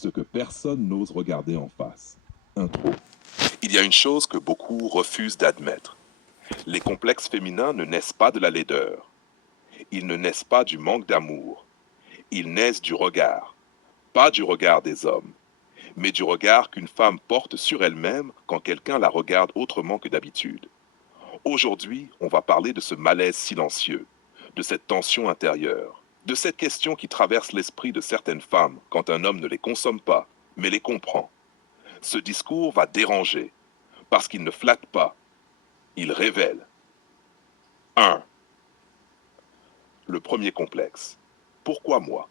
ce que personne n'ose regarder en face. Intro. Il y a une chose que beaucoup refusent d'admettre. Les complexes féminins ne naissent pas de la laideur. Ils ne naissent pas du manque d'amour. Ils naissent du regard. Pas du regard des hommes, mais du regard qu'une femme porte sur elle-même quand quelqu'un la regarde autrement que d'habitude. Aujourd'hui, on va parler de ce malaise silencieux, de cette tension intérieure, de cette question qui traverse l'esprit de certaines femmes quand un homme ne les consomme pas, mais les comprend. Ce discours va déranger, parce qu'il ne flatte pas, il révèle. 1. Le premier complexe. Pourquoi moi?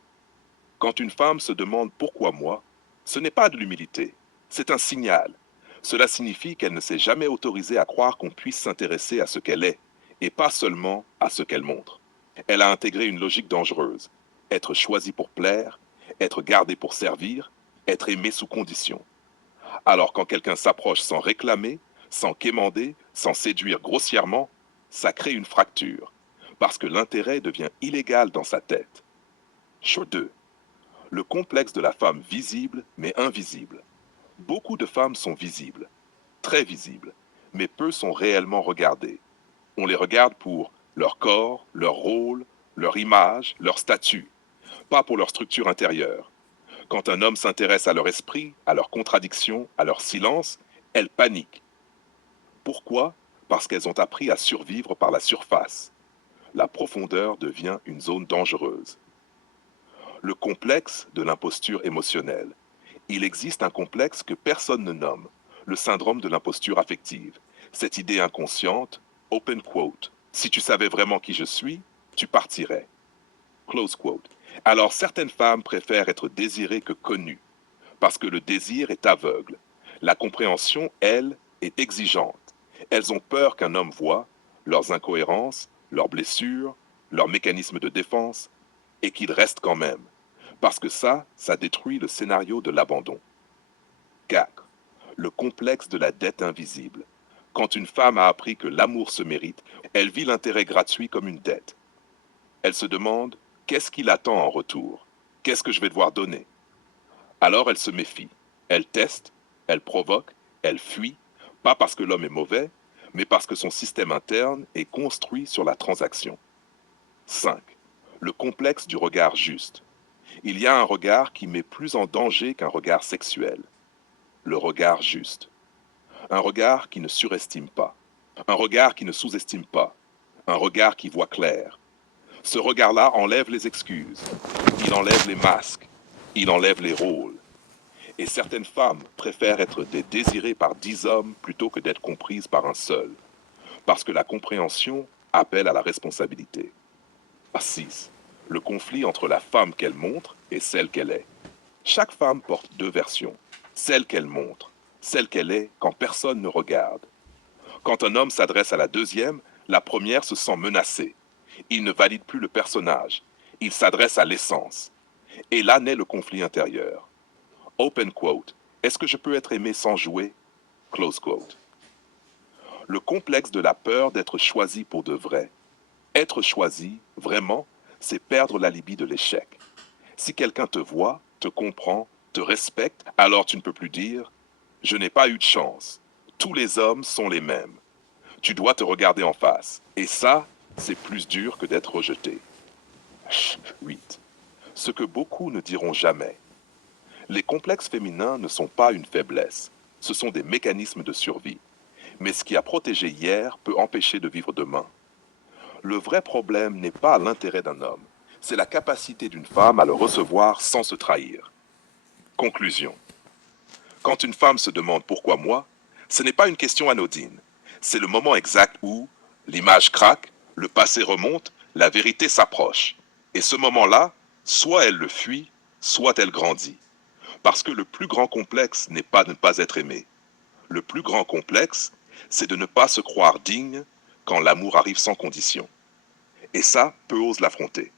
Quand une femme se demande pourquoi moi, ce n'est pas de l'humilité, c'est un signal. Cela signifie qu'elle ne s'est jamais autorisée à croire qu'on puisse s'intéresser à ce qu'elle est, et pas seulement à ce qu'elle montre. Elle a intégré une logique dangereuse. Être choisie pour plaire, être gardée pour servir, être aimée sous condition. Alors quand quelqu'un s'approche sans réclamer, sans quémander, sans séduire grossièrement, ça crée une fracture, parce que l'intérêt devient illégal dans sa tête. 2. Le complexe de la femme visible mais invisible. Beaucoup de femmes sont visibles, très visibles, mais peu sont réellement regardées. On les regarde pour leur corps, leur rôle, leur image, leur statut, pas pour leur structure intérieure. Quand un homme s'intéresse à leur esprit, à leurs contradictions, à leur silence, elles paniquent. Pourquoi? Parce qu'elles ont appris à survivre par la surface. La profondeur devient une zone dangereuse. Le complexe de l'imposture émotionnelle. Il existe un complexe que personne ne nomme, le syndrome de l'imposture affective. Cette idée inconsciente, open quote, si tu savais vraiment qui je suis, tu partirais. Close quote. Alors certaines femmes préfèrent être désirées que connues, parce que le désir est aveugle. La compréhension, elle, est exigeante. Elles ont peur qu'un homme voie leurs incohérences, leurs blessures, leurs mécanismes de défense, et qu'il reste quand même. Parce que ça détruit le scénario de l'abandon. 4. Le complexe de la dette invisible. Quand une femme a appris que l'amour se mérite, elle vit l'intérêt gratuit comme une dette. Elle se demande, qu'est-ce qu'il attend en retour? Qu'est-ce que je vais devoir donner? Alors elle se méfie. Elle teste, elle provoque, elle fuit, pas parce que l'homme est mauvais, mais parce que son système interne est construit sur la transaction. 5. Le complexe du regard juste. Il y a un regard qui met plus en danger qu'un regard sexuel. Le regard juste. Un regard qui ne surestime pas. Un regard qui ne sous-estime pas. Un regard qui voit clair. Ce regard-là enlève les excuses. Il enlève les masques. Il enlève les rôles. Et certaines femmes préfèrent être désirées par 10 hommes plutôt que d'être comprises par un seul. Parce que la compréhension appelle à la responsabilité. 6. Le conflit entre la femme qu'elle montre et celle qu'elle est. Chaque femme porte deux versions. Celle qu'elle montre, celle qu'elle est quand personne ne regarde. Quand un homme s'adresse à la deuxième, la première se sent menacée. Il ne valide plus le personnage. Il s'adresse à l'essence. Et là naît le conflit intérieur. Open quote. Est-ce que je peux être aimé sans jouer? Close quote. Le complexe de la peur d'être choisi pour de vrai. Être choisi, vraiment, c'est perdre l'alibi de l'échec. Si quelqu'un te voit, te comprend, te respecte, alors tu ne peux plus dire « Je n'ai pas eu de chance. Tous les hommes sont les mêmes. » Tu dois te regarder en face. Et ça, c'est plus dur que d'être rejeté. 8. Ce que beaucoup ne diront jamais. Les complexes féminins ne sont pas une faiblesse. Ce sont des mécanismes de survie. Mais ce qui a protégé hier peut empêcher de vivre demain. Le vrai problème n'est pas l'intérêt d'un homme. C'est la capacité d'une femme à le recevoir sans se trahir. Conclusion. Quand une femme se demande pourquoi moi, ce n'est pas une question anodine. C'est le moment exact où l'image craque, le passé remonte, la vérité s'approche. Et ce moment-là, soit elle le fuit, soit elle grandit. Parce que le plus grand complexe n'est pas de ne pas être aimé. Le plus grand complexe, c'est de ne pas se croire digne quand l'amour arrive sans condition. Et ça, peu osent l'affronter.